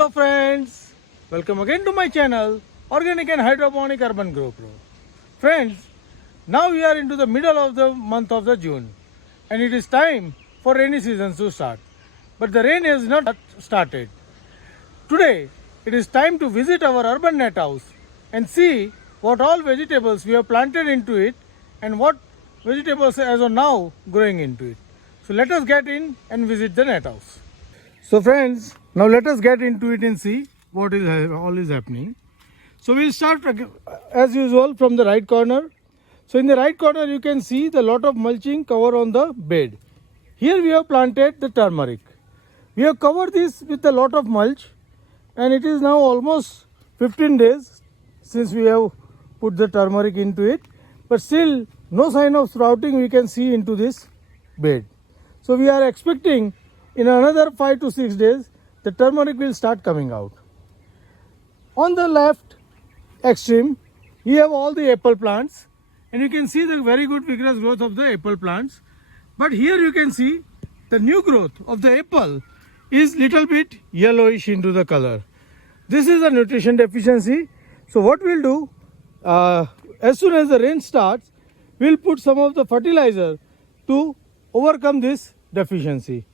Hello friends, welcome again to my channel Organic and Hydroponic Urban Grow Pro. Friends, now we are into the middle of the month of the June and it is time for rainy season to start. But the rain has not started. Today it is time to visit our urban net house and see what all vegetables we have planted into it and what vegetables as of now growing into it. So let us get in and visit the net house. So friends, now let us get into it and see what is all is happening. So we'll start as usual from the right corner. So in the right corner you can see the lot of mulching cover on the bed. Here we have planted the turmeric. We have covered this with a lot of mulch and it is now almost 15 days since we have put the turmeric into it. But still no sign of sprouting we can see into this bed. So we are expecting in another 5 to 6 days the turmeric will start coming out. On the left extreme we have all the apple plants and you can see the very good vigorous growth of the apple plants. But here you can see the new growth of the apple is little bit yellowish into the color. This is a nutrition deficiency. So what we'll do, as soon as the rain starts, we'll put some of the fertilizer to overcome this deficiency.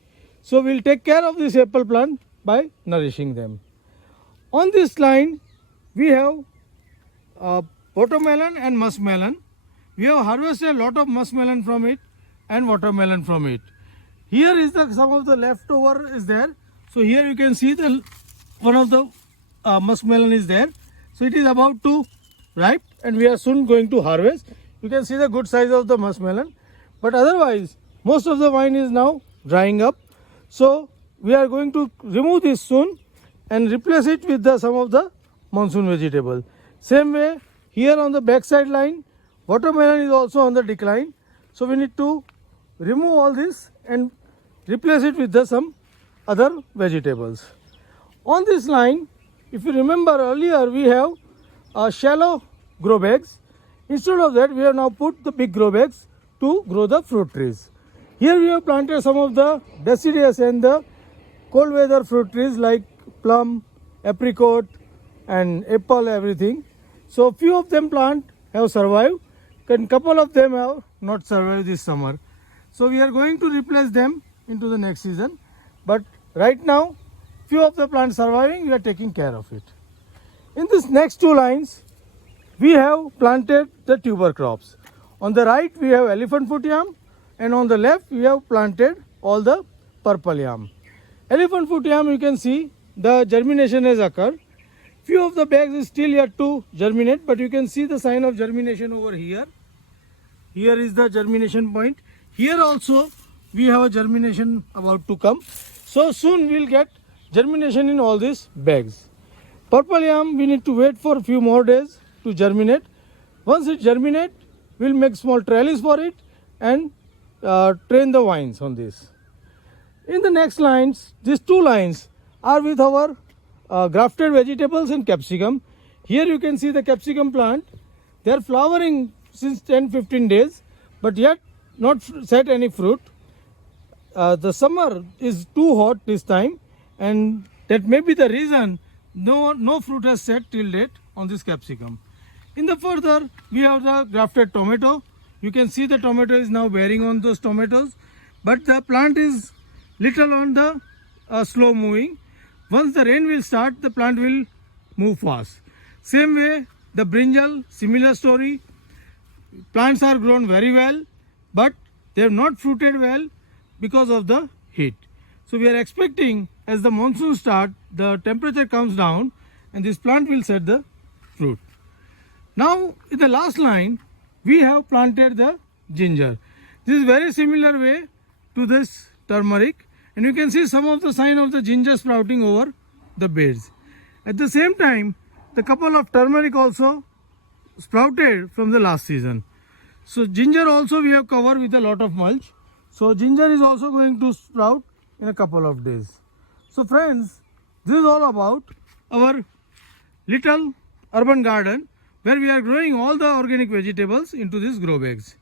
So we'll take care of this apple plant by nourishing them. On this line we have watermelon and muskmelon. We have harvested a lot of muskmelon from it and watermelon from it. Here is some of the leftover is there. So here you can see the one of the muskmelon is there. So it is about to ripe and we are soon going to harvest. You can see the good size of the muskmelon. But otherwise most of the vine is now drying up. So we are going to remove this soon and replace it with some of the monsoon vegetable. Same way here on the backside line, watermelon is also on the decline. So we need to remove all this and replace it with some other vegetables. On this line, if you remember earlier, we have shallow grow bags. Instead of that, we have now put the big grow bags to grow the fruit trees. Here we have planted some of the deciduous and the cold weather fruit trees like plum, apricot and apple, everything. So few of them plant have survived and couple of them have not survived this summer. So we are going to replace them into the next season. But right now, few of the plants surviving, we are taking care of it. In this next two lines, we have planted the tuber crops. On the right, we have elephant foot yam and on the left, we have planted all the purple yam. Elephant foot yam, you can see the germination has occurred. Few of the bags is still yet to germinate, but you can see the sign of germination over here. Here is the germination point. Here also we have a germination about to come. So soon we will get germination in all these bags. Purple yam we need to wait for a few more days to germinate. Once it germinates, we will make small trellis for it and train the vines on this. In the next lines, these two lines are with our grafted vegetables and capsicum. Here you can see the capsicum plant. They are flowering since 10-15 days, but yet not set any fruit. The summer is too hot this time and that may be the reason no fruit has set till date on this capsicum. In the further, we have the grafted tomato. You can see the tomato is now bearing on those tomatoes, but the plant is little on the slow moving. Once the rain will start, the plant will move fast. Same way, the brinjal, similar story. Plants are grown very well, but they have not fruited well because of the heat. So we are expecting as the monsoon starts, the temperature comes down and this plant will set the fruit. Now in the last line, we have planted the ginger. This is very similar way to this turmeric and you can see some of the sign of the ginger sprouting over the beds. At the same time, the couple of turmeric also sprouted from the last season. So ginger also we have covered with a lot of mulch. So ginger is also going to sprout in a couple of days. So friends, this is all about our little urban garden where we are growing all the organic vegetables into these grow bags.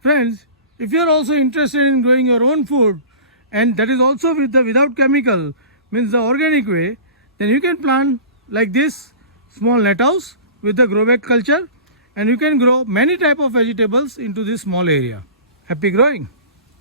Friends, if you are also interested in growing your own food and that is also with the without chemical, means the organic way, then you can plant like this small net house with the grow bag culture, and you can grow many type of vegetables into this small area. Happy growing!